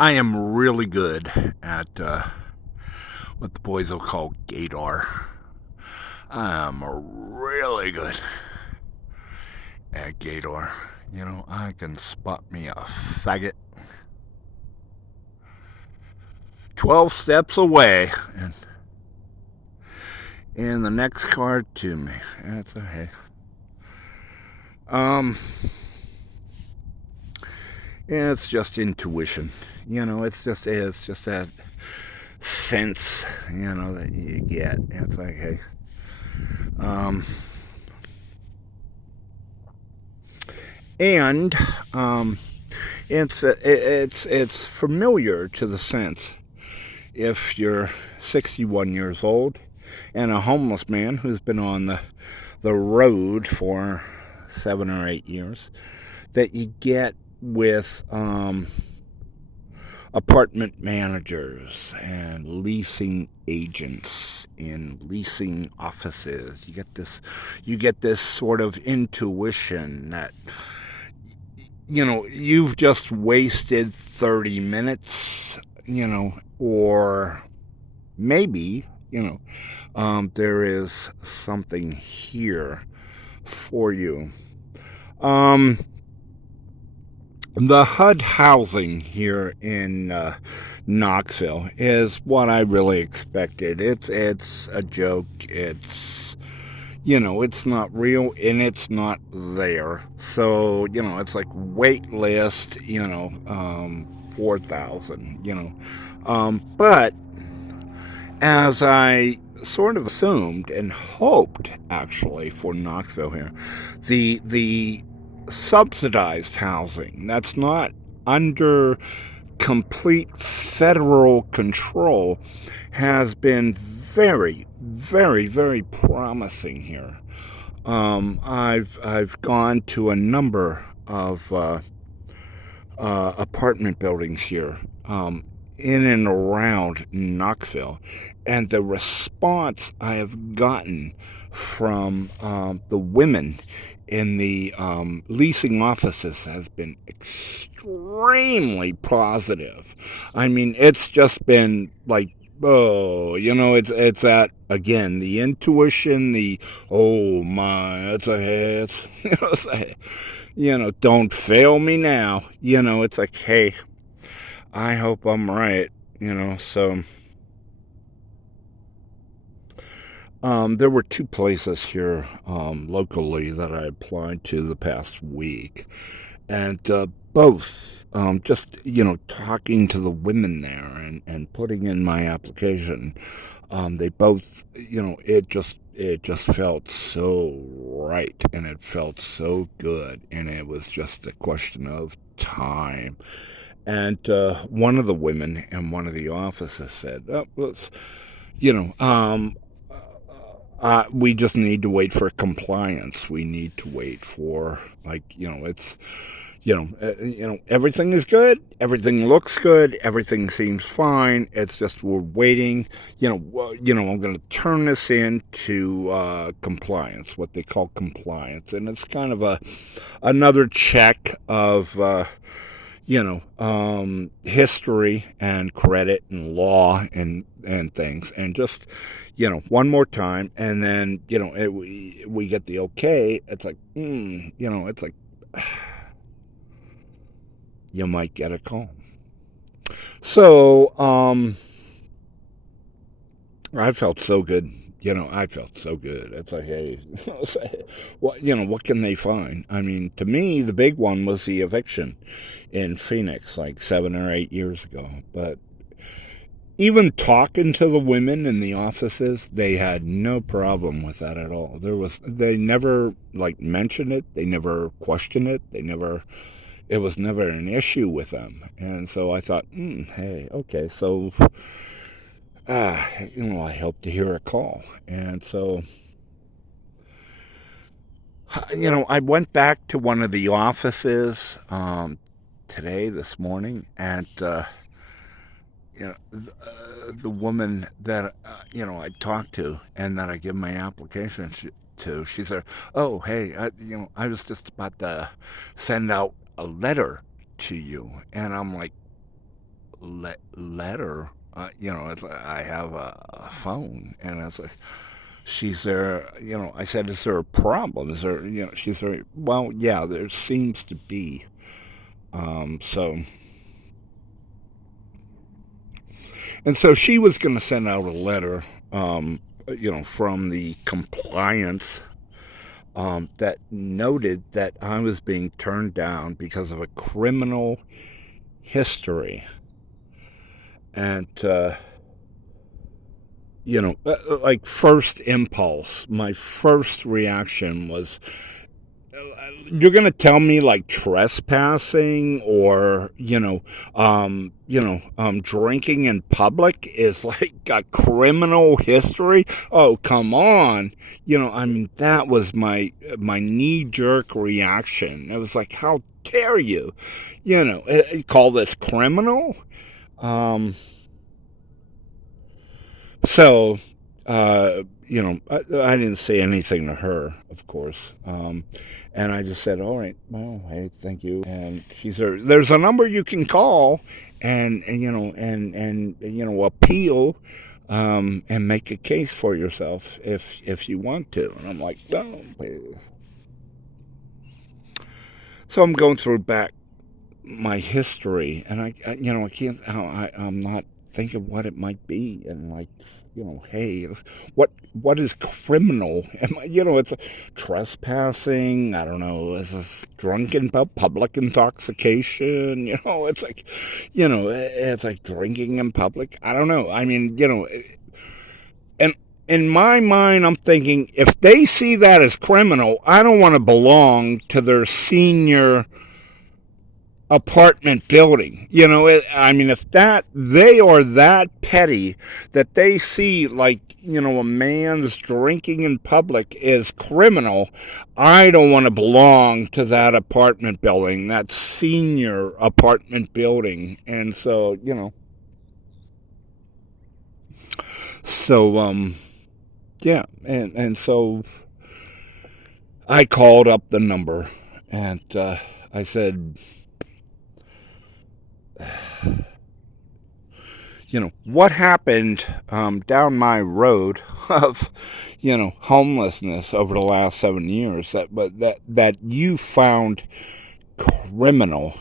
I am really good at what the boys will call gaydar. I'm really good at gaydar. I can spot me a faggot 12 steps away and in the next car to me. That's okay. Um, it's just intuition. It's just that sense, that you get. It's like, hey, um, and it's familiar to the sense if you're 61 years old and a homeless man who's been on the road for 7 or 8 years that you get with apartment managers and leasing agents in leasing offices. You get this sort of intuition that you've just wasted 30 minutes, or maybe, there is something here for you. Um, the HUD housing here in Knoxville is what I really expected. It's a joke. It's not real and it's not there. So it's like wait list. 4,000. But as I sort of assumed and hoped, actually, for Knoxville here, the subsidized housing that's not under complete federal control has been very, very, very promising here. I've gone to a number of apartment buildings here, in and around Knoxville, and the response I have gotten from the women in the leasing offices has been extremely positive. I mean, it's just been like, oh, it's that again, the intuition, the oh my, don't fail me now. It's like, hey, I hope I'm right. So there were two places here locally that I applied to the past week, and both just talking to the women there and putting in my application, they both it just felt so right and it felt so good, and it was just a question of time. And one of the women in one of the offices said, "Oh, let's, you know, we just need to wait for compliance. We need to wait for it's everything is good, everything looks good, everything seems fine. It's just we're waiting. I'm going to turn this into compliance, what they call compliance, and it's kind of another check of." History and credit and law and things, and just one more time, and then we get the okay. It's like it's like you might get a call. So I felt so good. I felt so good. It's like, hey, what can they find? I mean, to me, the big one was the eviction in Phoenix, like 7 or 8 years ago. But even talking to the women in the offices, they had no problem with that at all. They never mentioned it. They never questioned it. It was never an issue with them. And so I thought, hey, okay, so I hope to hear a call. And so, I went back to one of the offices this morning, and the woman that I talked to and that I give my application to, she said, "Oh, hey, I was just about to send out a letter to you," and I'm like, letter. I have a phone, and it's like she's there. I said, "Is there a problem? Is there?" She's there. Well, yeah, there seems to be. So and so she was going to send out a letter. From the compliance that noted that I was being turned down because of a criminal history. And, like first impulse, my first reaction was, you're going to tell me like trespassing or, drinking in public is like a criminal history? Oh, come on. I mean, that was my knee jerk reaction. It was like, how dare you, call this criminal? Um, So, I didn't say anything to her, of course. And I just said, all right, well, hey, thank you. And she said, there's a number you can call and appeal and make a case for yourself if you want to. And I'm like, no. So I'm going through back my history, and I can't, I'm not thinking what it might be, and like, hey, what is criminal? It's a trespassing. I don't know. Is this drunken public intoxication? It's like, it's like drinking in public. I don't know. I mean, and in my mind, I'm thinking if they see that as criminal, I don't want to belong to their senior apartment building. I mean, if that they are that petty that they see like, a man's drinking in public is criminal, I don't want to belong to that apartment building, that senior apartment building. And so, so yeah, and so I called up the number, and I said, what happened down my road of, homelessness over the last 7 years that you found criminal.